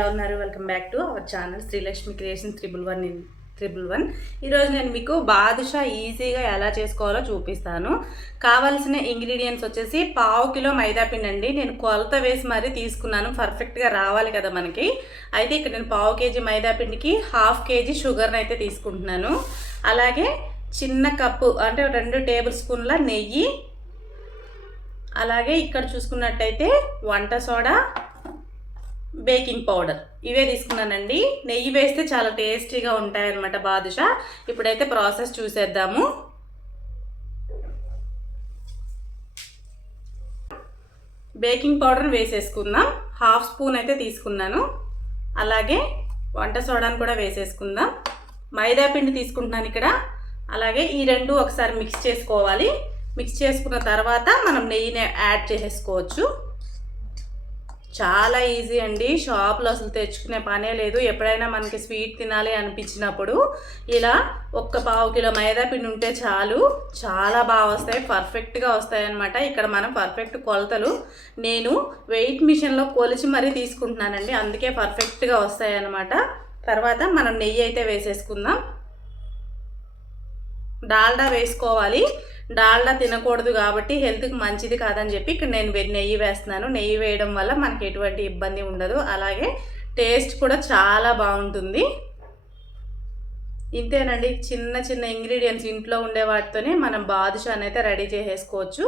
ఎలా ఉన్నారు? Welcome back to our channel Srilakshmi creation 111. ఈరోజు నేను మీకు బాదుషా ఈజీగా ఎలా చేసుకోవాలో చూపిస్తాను. కావాల్సిన ఇంగ్రీడియంట్స్ వచ్చేసి 1/2 కిలో మైదా పిండి అండి. నేను కొలత వేసి మరీ తీసుకున్నాను, పర్ఫెక్ట్గా రావాలి కదా మనకి. అయితే ఇక్కడ నేను 1/2 కేజీ మైదా పిండికి 1/2 కేజీ షుగర్ని అయితే తీసుకుంటున్నాను. అలాగే చిన్న కప్పు అంటే 2 టేబుల్ స్పూన్ల నెయ్యి, అలాగే ఇక్కడ చూసుకున్నట్టయితే వంట సోడా, బేకింగ్ పౌడర్ ఇవే తీసుకున్నానండి. నెయ్యి వేస్తే చాలా టేస్టీగా ఉంటాయన్నమాట బాదుషా. ఇప్పుడైతే ప్రాసెస్ చూసేద్దాము. బేకింగ్ పౌడర్ వేసేసుకుందాం. 1/2 స్పూన్ అయితే తీసుకున్నాను. అలాగే వంట సోడాను కూడా వేసేసుకుందాం. మైదా పిండి తీసుకుంటున్నాను ఇక్కడ. అలాగే ఈ రెండు ఒకసారి మిక్స్ చేసుకోవాలి. మిక్స్ చేసుకున్న తర్వాత మనం నెయ్యిని యాడ్ చేసేసుకోవచ్చు. చాలా ఈజీ అండి, షాప్లో అసలు తెచ్చుకునే పనే లేదు. ఎప్పుడైనా మనకి స్వీట్ తినాలి అనిపించినప్పుడు ఇలా 1/4 కిలో మైదా పిండి ఉంటే చాలు, చాలా బాగా వస్తాయి, పర్ఫెక్ట్గా వస్తాయి అన్నమాట. ఇక్కడ మనం పర్ఫెక్ట్ కొలతలు నేను వెయిట్ మిషన్లో కొలిచి మరీ తీసుకుంటున్నానండి, అందుకే పర్ఫెక్ట్గా వస్తాయి అన్నమాట. తర్వాత మనం నెయ్యి అయితే వేసేసుకుందాం. డాల్డా వేసుకోవాలి. డాల్డా తినకూడదు కాబట్టి హెల్త్కి మంచిది కాదని చెప్పి ఇక్కడ నేను నెయ్యి వేస్తున్నాను. నెయ్యి వేయడం వల్ల మనకి ఎటువంటి ఇబ్బంది ఉండదు, అలాగే టేస్ట్ కూడా చాలా బాగుంటుంది. ఇంతేనండి, చిన్న చిన్న ఇంగ్రీడియంట్స్ ఇంట్లో ఉండే వాటితోనే మనం బాదుషాని అయితే రెడీ చేసేసుకోవచ్చు.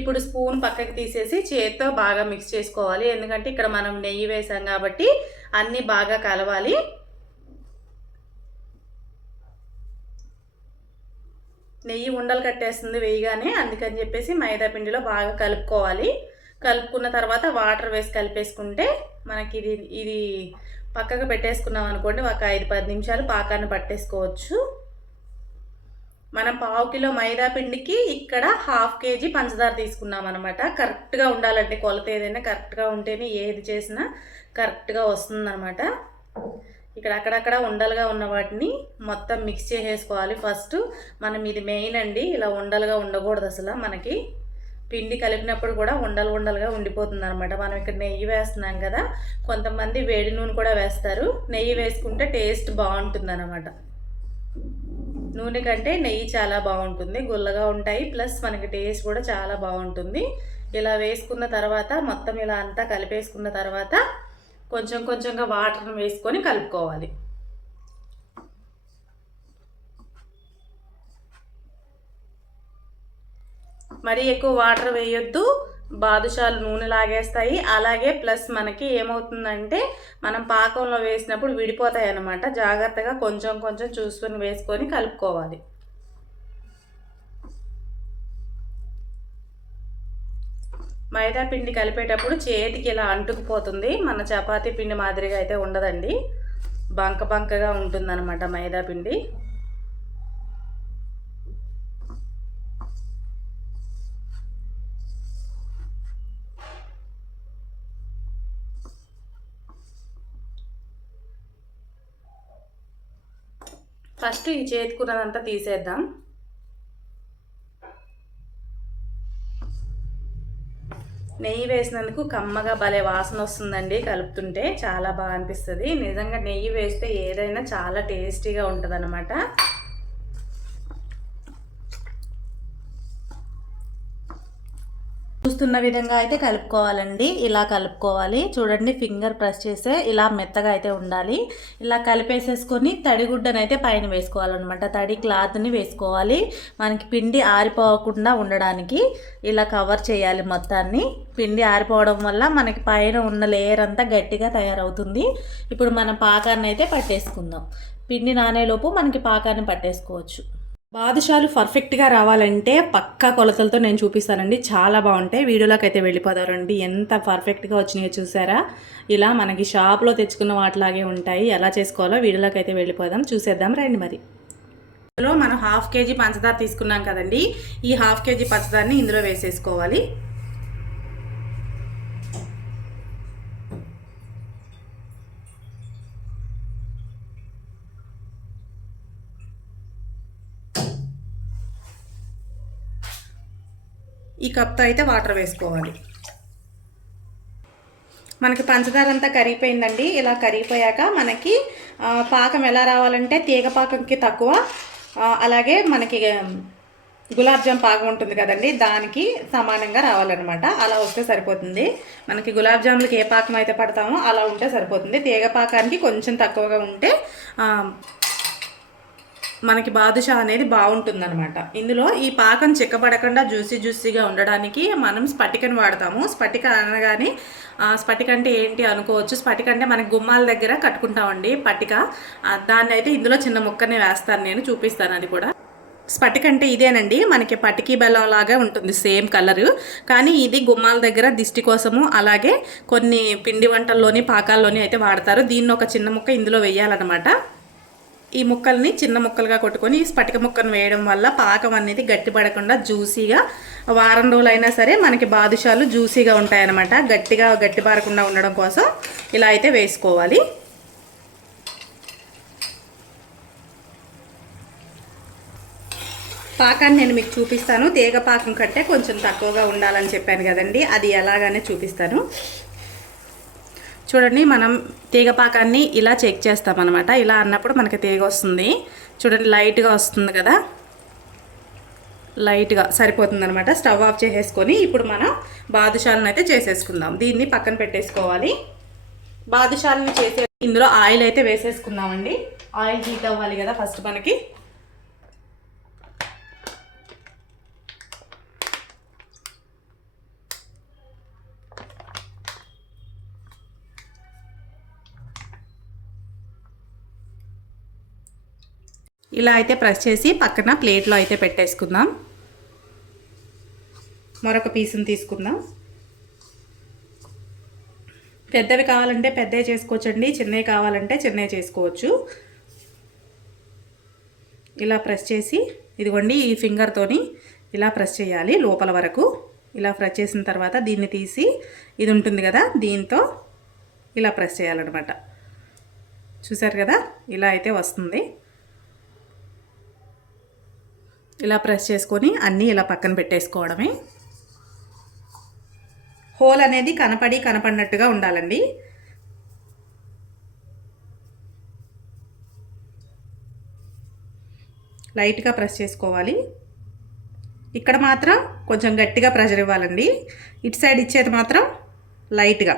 ఇప్పుడు స్పూన్ పక్కకి తీసేసి చేత్తో బాగా మిక్స్ చేసుకోవాలి, ఎందుకంటే ఇక్కడ మనం నెయ్యి వేసాం కాబట్టి అన్నీ బాగా కలవాలి. నెయ్యి ఉండలు కట్టేస్తుంది వేయగానే, అందుకని చెప్పేసి మైదా పిండిలో బాగా కలుపుకోవాలి. కలుపుకున్న తర్వాత వాటర్ వేసి కలిపేసుకుంటే మనకి ఇది పక్కకు పెట్టేసుకున్నాం అనుకోండి, ఒక 5-10 నిమిషాలు పాకాన్ని పట్టేసుకోవచ్చు. మనం 1/2 కిలో మైదా పిండికి ఇక్కడ 1/2 కేజీ పంచదార తీసుకున్నాం అనమాట. కరెక్ట్గా ఉండాలంటే కొలత ఏదైనా కరెక్ట్గా ఉంటేనే ఏది చేసినా కరెక్ట్గా వస్తుందన్నమాట. ఇక్కడ అక్కడక్కడ ఉండలుగా ఉన్న వాటిని మొత్తం మిక్స్ చేసేసుకోవాలి. ఫస్ట్ మనం ఇది మెయిన్ అండి, ఇలా ఉండలుగా ఉండకూడదు అసలు. మనకి పిండి కలిపినప్పుడు కూడా ఉండలుగా ఉండిపోతుంది అనమాట. మనం ఇక్కడ నెయ్యి వేస్తున్నాం కదా, కొంతమంది వేడి నూనె కూడా వేస్తారు. నెయ్యి వేసుకుంటే టేస్ట్ బాగుంటుంది అనమాట. నూనె కంటే నెయ్యి చాలా బాగుంటుంది, గుల్లగా ఉంటాయి, ప్లస్ మనకి టేస్ట్ కూడా చాలా బాగుంటుంది. ఇలా వేసుకున్న తర్వాత మొత్తం ఇలా అంతా కలిపేసుకున్న తర్వాత కొంచెం కొంచెంగా వాటర్ని వేసుకొని కలుపుకోవాలి. మరీ ఎక్కువ వాటర్ వేయొద్దు, బాదుషాలు నూనె లాగేస్తాయి. అలాగే ప్లస్ మనకి ఏమవుతుందంటే మనం పాకంలో వేసినప్పుడు విడిపోతాయి అన్నమాట. జాగ్రత్తగా కొంచెం కొంచెం చూసుకొని వేసుకొని కలుపుకోవాలి. మైదా పిండి కలిపేటప్పుడు చేతికి ఇలా అంటుకుపోతుంది, మన చపాతీ పిండి మాదిరిగా అయితే ఉండదండి, బంకగా ఉంటుందన్నమాట మైదా పిండి. ఫస్ట్ ఈ చేతికున్నదంతా తీసేద్దాం. నెయ్యి వేసినందుకు కమ్మగా భలే వాసన వస్తుందండి, కలుపుతుంటే చాలా బాగా అనిపిస్తుంది. నిజంగా నెయ్యి వేస్తే ఏదైనా చాలా టేస్టీగా ఉంటుంది అన్నమాట. చూస్తున్న విధంగా అయితే కలుపుకోవాలండి, ఇలా కలుపుకోవాలి. చూడండి, ఫింగర్ ప్రెస్ చేస్తే ఇలా మెత్తగా అయితే ఉండాలి. ఇలా కలిపేసేసుకొని తడిగుడ్డనైతే పైన వేసుకోవాలన్నమాట. తడి క్లాత్ని వేసుకోవాలి, మనకి పిండి ఆరిపోకుండా ఉండడానికి ఇలా కవర్ చేయాలి మొత్తాన్ని. పిండి ఆరిపోవడం వల్ల మనకి పైన ఉన్న లేయర్ అంతా గట్టిగా తయారవుతుంది. ఇప్పుడు మనం పాకాన్ని అయితే పట్టేసుకుందాం. పిండి నానేలోపు మనకి పాకాన్ని పట్టేసుకోవచ్చు. బాదుషాలు పర్ఫెక్ట్గా రావాలంటే పక్కా కొలతలతో నేను చూపిస్తానండి, చాలా బాగుంటాయి. వీడియోలోకి అయితే వెళ్ళిపోతారండి. ఎంత పర్ఫెక్ట్గా వచ్చినాయో చూసారా? ఇలా మనకి షాప్లో తెచ్చుకున్న వాటిలాగే ఉంటాయి. ఎలా చేసుకోవాలో వీడియోలోకి అయితే వెళ్ళిపోదాం, చూసేద్దాం రండి. మరి ఇందులో మనం 1/2 కేజీ పంచదార తీసుకున్నాం కదండి, ఈ 1/2 కేజీ పంచదారని ఇందులో వేసేసుకోవాలి. ఈ కప్తో అయితే వాటర్ వేసుకోవాలి. మనకి పంచదార అంతా కరిగిపోయిందండి. ఇలా కరిగిపోయాక మనకి పాకం ఎలా రావాలంటే తీగ పాకంకి తక్కువ, అలాగే మనకి గులాబ్ జామ్ పాకం ఉంటుంది కదండి, దానికి సమానంగా రావాలన్నమాట. అలా వస్తే సరిపోతుంది. మనకి గులాబ్ జాములకి ఏ పాకం అయితే పడతామో అలా ఉంటే సరిపోతుంది. తీగ పాకానికి కొంచెం తక్కువగా ఉంటే మనకి బాదుషా అనేది బాగుంటుందన్నమాట. ఇందులో ఈ పాకం చిక్కబడకుండా జ్యూసీగా ఉండడానికి మనం స్ఫటికను వాడతాము. స్ఫటిక అనగానే స్ఫటిక అంటే ఏంటి అనుకోవచ్చు. స్ఫటిక అంటే మనకి గుమ్మాల దగ్గర కట్టుకుంటామండి పట్టిక. దాన్ని అయితే ఇందులో చిన్న ముక్కనే వేస్తాను, నేను చూపిస్తాను అది కూడా. స్ఫటిక అంటే ఇదేనండి, మనకి పటికీ బెల్లం లాగా ఉంటుంది, సేమ్ కలరు. కానీ ఇది గుమ్మాల దగ్గర దిష్టి కోసము, అలాగే కొన్ని పిండి వంటల్లోని పాకాల్లోని అయితే వాడతారు. దీన్ని ఒక చిన్న ముక్క ఇందులో వేయాలన్నమాట. ఈ ముక్కల్ని చిన్న ముక్కలుగా కొట్టుకొని ఈ స్ఫటిక ముక్కను వేయడం వల్ల పాకం అనేది గట్టిపడకుండా జ్యూసీగా, వారం రోజులైనా సరే మనకి బాదుషాలు జ్యూసీగా ఉంటాయన్నమాట. గట్టిపారకుండా ఉండడం కోసం ఇలా అయితే వేసుకోవాలి. పాకాన్ని నేను మీకు చూపిస్తాను. తీగ పాకం కంటే కొంచెం తక్కువగా ఉండాలని చెప్పాను కదండి, అది ఎలాగానే చూపిస్తాను. చూడండి, మనం తీగ పాకాన్ని ఇలా చెక్ చేస్తామన్నమాట. ఇలా అన్నప్పుడు మనకి తీగ వస్తుంది. చూడండి, లైట్గా వస్తుంది కదా, లైట్గా సరిపోతుందన్నమాట. స్టవ్ ఆఫ్ చేసేసుకొని ఇప్పుడు మనం బాదుషాలను అయితే చేసేసుకుందాం. దీన్ని పక్కన పెట్టేసుకోవాలి. బాదుషాలను చేసే ఇందులో ఆయిల్ అయితే వేసేసుకుందామండి. ఆయిల్ హీట్ అవ్వాలి కదా ఫస్ట్ మనకి. ఇలా అయితే ప్రెస్ చేసి పక్కన ప్లేట్లో అయితే పెట్టేసుకుందాం. మరొక పీసుని తీసుకుందాం. పెద్దవి కావాలంటే పెద్దవి చేసుకోవచ్చండి, చిన్నవి కావాలంటే చిన్నవి చేసుకోవచ్చు. ఇలా ప్రెస్ చేసి ఇదిగోండి, ఈ ఫింగర్తోని ఇలా ప్రెస్ చేయాలి లోపల వరకు. ఇలా ప్రెస్ చేసిన తర్వాత దీన్ని తీసి, ఇది ఉంటుంది కదా, దీంతో ఇలా ప్రెస్ చేయాలన్నమాట. చూసారు కదా, ఇలా అయితే వస్తుంది. ఇలా ప్రెస్ చేసుకొని అన్నీ ఇలా పక్కన పెట్టేసుకోవడమే. హోల్ అనేది కనపడినట్టుగా ఉండాలండి. లైట్గా ప్రెస్ చేసుకోవాలి. ఇక్కడ మాత్రం కొంచెం గట్టిగా ప్రెషర్ ఇవ్వాలండి. ఇటు సైడ్ ఇచ్చేది మాత్రం లైట్గా.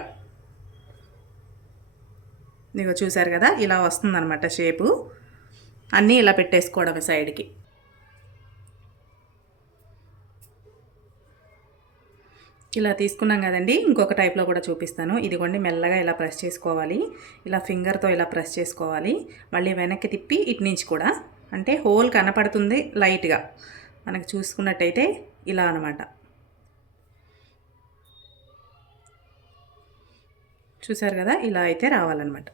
ఇదిగో చూసారు కదా, ఇలా వస్తుందన్నమాట షేపు. అన్నీ ఇలా పెట్టేసుకోవడమే సైడ్కి. ఇలా తీసుకున్నాం కదండి, ఇంకొక టైప్లో కూడా చూపిస్తాను. ఇదిగోండి, మెల్లగా ఇలా ప్రెస్ చేసుకోవాలి. ఇలా ఫింగర్తో ఇలా ప్రెస్ చేసుకోవాలి. మళ్ళీ వెనక్కి తిప్పి ఇటు నుంచి కూడా, అంటే హోల్ కనపడుతుంది లైట్గా మనకు. చూసుకున్నట్టయితే ఇలా అనమాట. చూసారు కదా, ఇలా అయితే రావాలన్నమాట.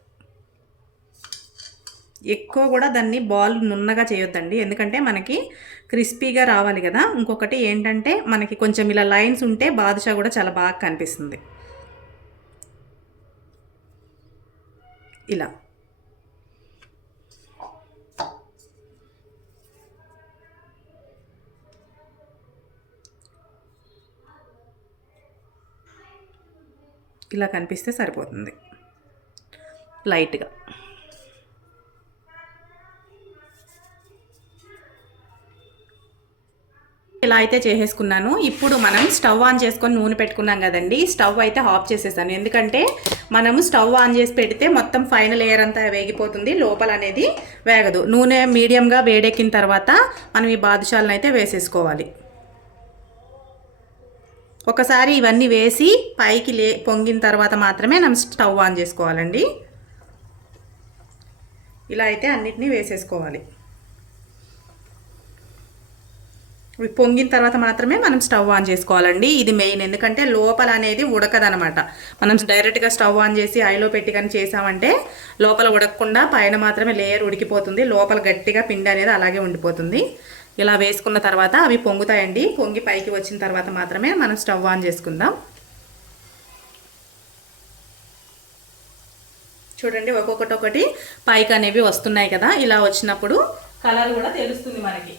ఎక్కువ కూడా దాన్ని బాల్ నున్నగా చేయొద్దండి, ఎందుకంటే మనకి క్రిస్పీగా రావాలి కదా. ఇంకొకటి ఏంటంటే మనకి కొంచెం ఇలా లైన్స్ ఉంటే బాదుషా కూడా చాలా బాగా కనిపిస్తుంది. ఇలా ఇలా కనిపిస్తే సరిపోతుంది లైట్గా. ఇలా అయితే చేసేసుకున్నాను. ఇప్పుడు మనం స్టవ్ ఆన్ చేసుకొని నూనె పెట్టుకున్నాం కదండి, స్టవ్ అయితే ఆఫ్ చేసేసాను. ఎందుకంటే మనము స్టవ్ ఆన్ చేసి పెడితే మొత్తం ఫైనల్ లేయర్ అంతా వేగిపోతుంది, లోపల అనేది వేగదు. నూనె మీడియంగా వేడెక్కిన తర్వాత మనం ఈ బాదుషాలను అయితే వేసేసుకోవాలి. ఒకసారి ఇవన్నీ వేసి పైకి పొంగిన తర్వాత మాత్రమే మనం స్టవ్ ఆన్ చేసుకోవాలండి. ఇలా అయితే అన్నిటినీ వేసేసుకోవాలి. పొంగిన తర్వాత మాత్రమే మనం స్టవ్ ఆన్ చేసుకోవాలండి. ఇది మెయిన్, ఎందుకంటే లోపల అనేది ఉడకదనమాట. మనం డైరెక్ట్గా స్టవ్ ఆన్ చేసి ఐలో పెట్టి కానీ చేసామంటే లోపల ఉడకకుండా పైన మాత్రమే లేయర్ ఉడికిపోతుంది, లోపల గట్టిగా పిండి అనేది అలాగే ఉండిపోతుంది. ఇలా వేసుకున్న తర్వాత అవి పొంగుతాయండి. పొంగి పైకి వచ్చిన తర్వాత మాత్రమే మనం స్టవ్ ఆన్ చేసుకుందాం. చూడండి, ఒక్కొక్కటి పైకి అనేవి వస్తున్నాయి కదా. ఇలా వచ్చినప్పుడు కలర్ కూడా తెలుస్తుంది మనకి.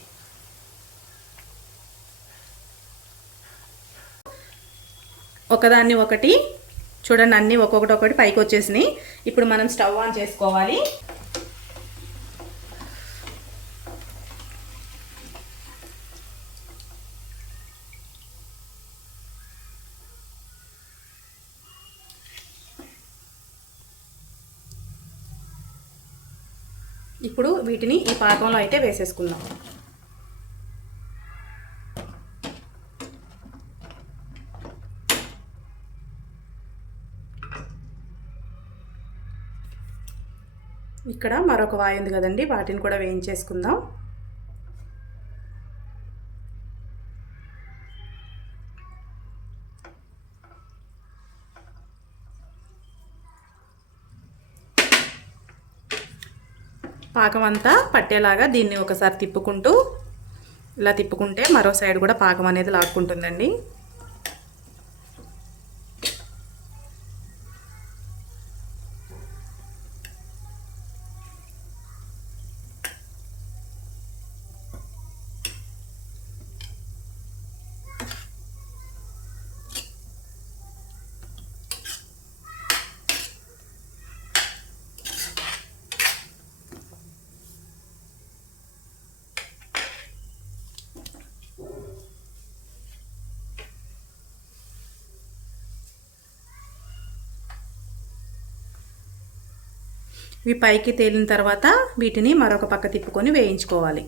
ఒకదాన్ని ఒకటి చూడండి అన్నీ ఒక్కొక్కటి పైకి వచ్చేసినాయి. ఇప్పుడు మనం స్టవ్ ఆన్ చేసుకోవాలి. ఇప్పుడు వీటిని ఈ పాకంలో అయితే వేసేసుకుందాం. ఇక్కడ మరొక వాయి ఉంది కదండి, వాటిని కూడా వేయించేసుకుందాం. పాకం అంతా పట్టేలాగా దీన్ని ఒకసారి తిప్పుకుంటూ, ఇలా తిప్పుకుంటే మరో సైడ్ కూడా పాకం అనేది లాక్కుంటుందండి. ఇవి పైకి తేలిన తర్వాత వీటిని మరొక పక్క తిప్పుకొని వేయించుకోవాలి.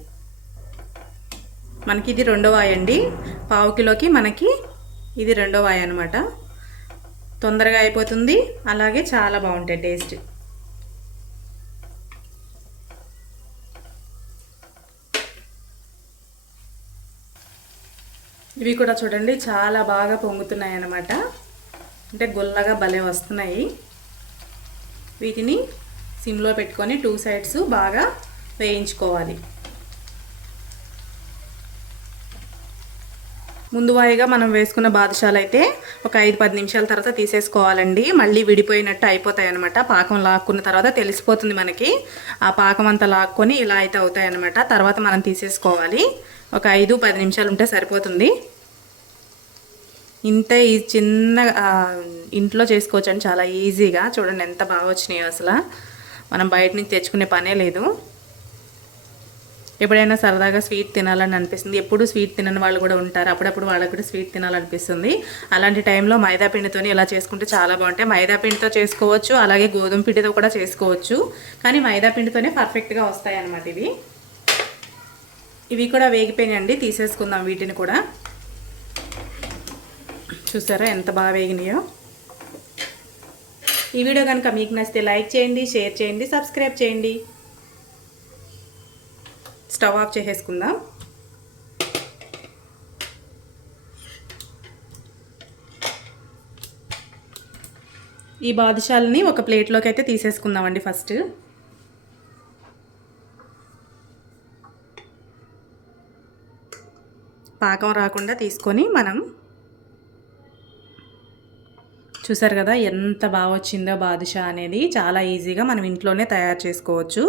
మనకి ఇది రెండో వాయి అండి. పావు కిలోకి మనకి ఇది రెండో వాయి అన్నమాట. తొందరగా అయిపోతుంది, అలాగే చాలా బాగుంటాయి టేస్ట్. ఇవి కూడా చూడండి చాలా బాగా పొంగుతున్నాయి అన్నమాట. అంటే గుల్లగా భలే వస్తున్నాయి. వీటిని సిమ్లో పెట్టుకొని 2 సైడ్స్ బాగా వేయించుకోవాలి. ముందు వాయిగా మనం వేసుకున్న బాదుషాలు అయితే ఒక 5-10 నిమిషాల తర్వాత తీసేసుకోవాలండి. మళ్ళీ విడిపోయినట్టు అయిపోతాయి అన్నమాట. పాకం లాక్కున్న తర్వాత తెలిసిపోతుంది మనకి. ఆ పాకం అంతా లాక్కొని ఇలా అయితే అవుతాయి అన్నమాట. తర్వాత మనం తీసేసుకోవాలి. ఒక 5-10 నిమిషాలు ఉంటే సరిపోతుంది. ఇంత ఈ చిన్న ఇంట్లో చేసుకోవచ్చు అండి, చాలా ఈజీగా. చూడండి ఎంత బాగా వచ్చినాయో అసలు. మనం బయట నుంచి తెచ్చుకునే పనే లేదు. ఎప్పుడైనా సరదాగా స్వీట్ తినాలని అనిపిస్తుంది. ఎప్పుడు స్వీట్ తినని వాళ్ళు కూడా ఉంటారు. అప్పుడప్పుడు వాళ్ళకి కూడా స్వీట్ తినాలనిపిస్తుంది. అలాంటి టైంలో మైదా పిండితో ఇలా చేసుకుంటే చాలా బాగుంటాయి. మైదా పిండితో చేసుకోవచ్చు, అలాగే గోధుమ పిండితో కూడా చేసుకోవచ్చు. కానీ మైదా పిండితోనే పర్ఫెక్ట్గా వస్తాయి అన్నమాట ఇవి. ఇవి కూడా వేగిపోయినాయండి, తీసేసుకుందాం వీటిని కూడా. చూసారా ఎంత బాగా వేగినాయో. ఈ వీడియో కనుక మీకు నచ్చితే లైక్ చేయండి, షేర్ చేయండి, సబ్స్క్రైబ్ చేయండి. స్టవ్ ఆఫ్ చేసేసుకుందాం. ఈ బాదుషాలని ఒక ప్లేట్లోకి అయితే తీసేసుకుందామండి. ఫస్ట్ పాకం రాకుండా తీసుకొని మనం, చూసారు కదా ఎంత బాగా వచ్చిందో బాదుషా అనేది. చాలా ఈజీగా మనం ఇంట్లోనే తయారు చేసుకోవచ్చు.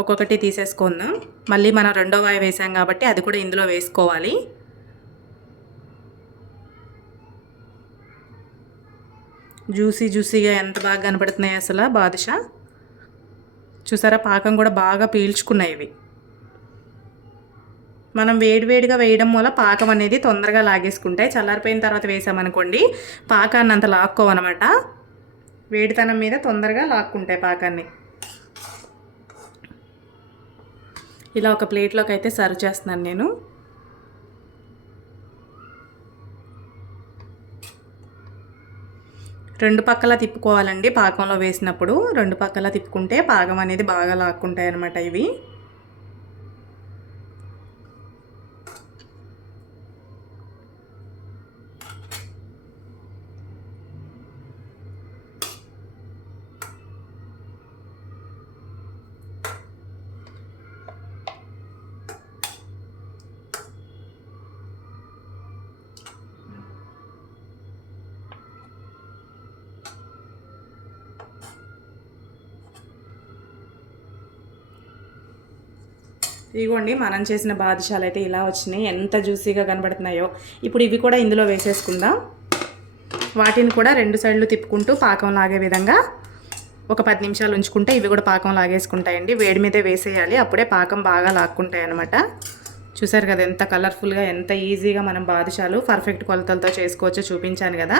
ఒక్కొక్కటి తీసేసుకుందాం. మళ్ళీ మనం రెండో వాయి వేసాం కాబట్టి అది కూడా ఇందులో వేసుకోవాలి. జ్యూసీగా ఎంత బాగా కనపడుతున్నాయి అసలు బాదుషా. చూసారా పాకం కూడా బాగా పీల్చుకున్నాయి ఇవి. మనం వేడివేడిగా వేయడం వల్ల పాకం అనేది తొందరగా లాగేసుకుంటాయి. చల్లారిపోయిన తర్వాత వేసామనుకోండి పాకాన్ని అంత లాక్కోవన్నమాట. వేడితనం మీద తొందరగా లాక్కుంటాయి పాకాన్ని. ఇలా ఒక ప్లేట్లోకి అయితే సర్వ్ చేస్తున్నాను నేను. రెండు పక్కలా తిప్పుకోవాలండి. పాకంలో వేసినప్పుడు రెండు పక్కలా తిప్పుకుంటే పాకం అనేది బాగా లాక్కుంటాయి అన్నమాట ఇవి. ఇదిగోండి మనం చేసిన బాదుషాలు అయితే ఇలా వచ్చినాయి. ఎంత జ్యూసీగా కనబడుతున్నాయో. ఇప్పుడు ఇవి కూడా ఇందులో వేసేసుకుందాం. వాటిని కూడా 2 సైడ్లు తిప్పుకుంటూ పాకం లాగే విధంగా ఒక 10 నిమిషాలు ఉంచుకుంటే ఇవి కూడా పాకం లాగేసుకుంటాయండి. వేడి మీదే వేసేయాలి, అప్పుడే పాకం బాగా లాక్కుంటాయి అన్నమాట. చూసారు కదా ఎంత కలర్ఫుల్గా, ఎంత ఈజీగా మనం బాదుషాలు పర్ఫెక్ట్ కొలతలతో చేసుకోవచ్చో చూపించాను కదా.